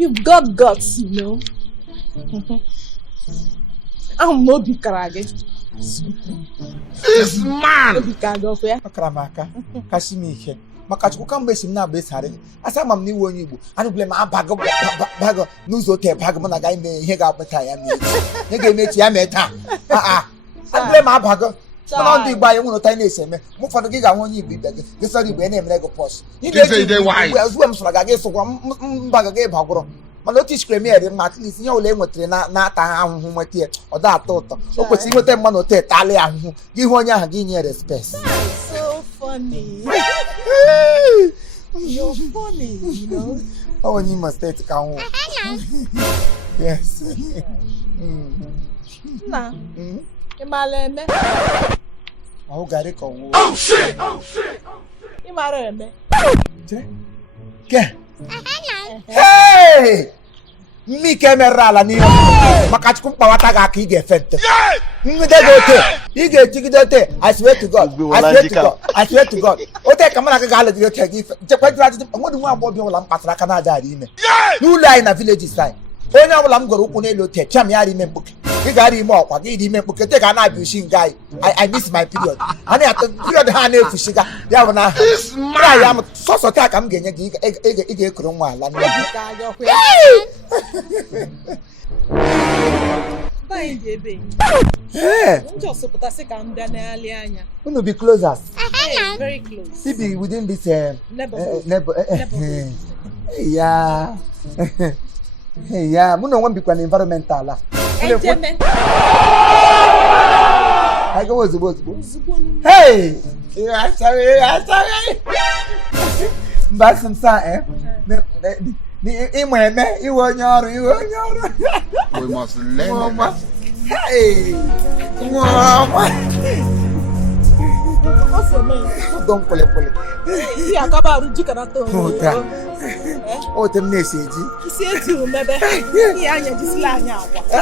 You've got guts, you know. I'm no bikarage. This man! Akramaka, Kashimike. Makachu come base him now base Harry. As I'm a new one you. I don't blame my bag news hotel Pagaman guy may hear up with I am. You gave me Yameta. I blame my bagger. Don't do by one tiny same. Move for the gig I want you be better. This is the name Lego Post. You say why? Well, swims like I guess one bag of gay bagger. Ma lo ti screamere ma at least io le nwetere na ata ahụhụ nweta ya ọ da atọ ụtọ o kwesịrị nweta mmanụ ote etali ahụhụ gị hụ onye ahụ gị nye respect. So funny. You're funny, you know. Oh, when you must stay to come home. Yes. Nah. Imaleme. Oh, Gary come. Oh shit! Oh shit! Imareme. Ke. Hey! Mi camera la ni. Makati kumpa wataga ki ge fete. I swear to God. I swear to God. Ote kamana ka gala di ote gi. Je kwa dra di ngo nwa abo bi wala mpatra kana da ri me. You lie na village side. Onye wala m goro ukwu na elo te cham ya ri me mbuke. Gi ga ri me okwa gi ri me mbuke te ga na abi shin guy. I miss my period. Ani at period ha na efu shiga. Ya wona. This man. Ya am so ta ka m genye gi ị ga-ekuru nwa ala ni. Yeah. Just put a second anya. Unu be closers. Hey, very close. He be within this Neighborhood. Yeah. Yeah, we don't want to be an environmental. I go was hey! Yeah, sorry. But some sign, Imo, you want your. We must learn. Hey! Don't pull it. Yeah, Kabaru Jikarato. Oh, the message. You see it too, maybe. Yeah, you're just lying out. I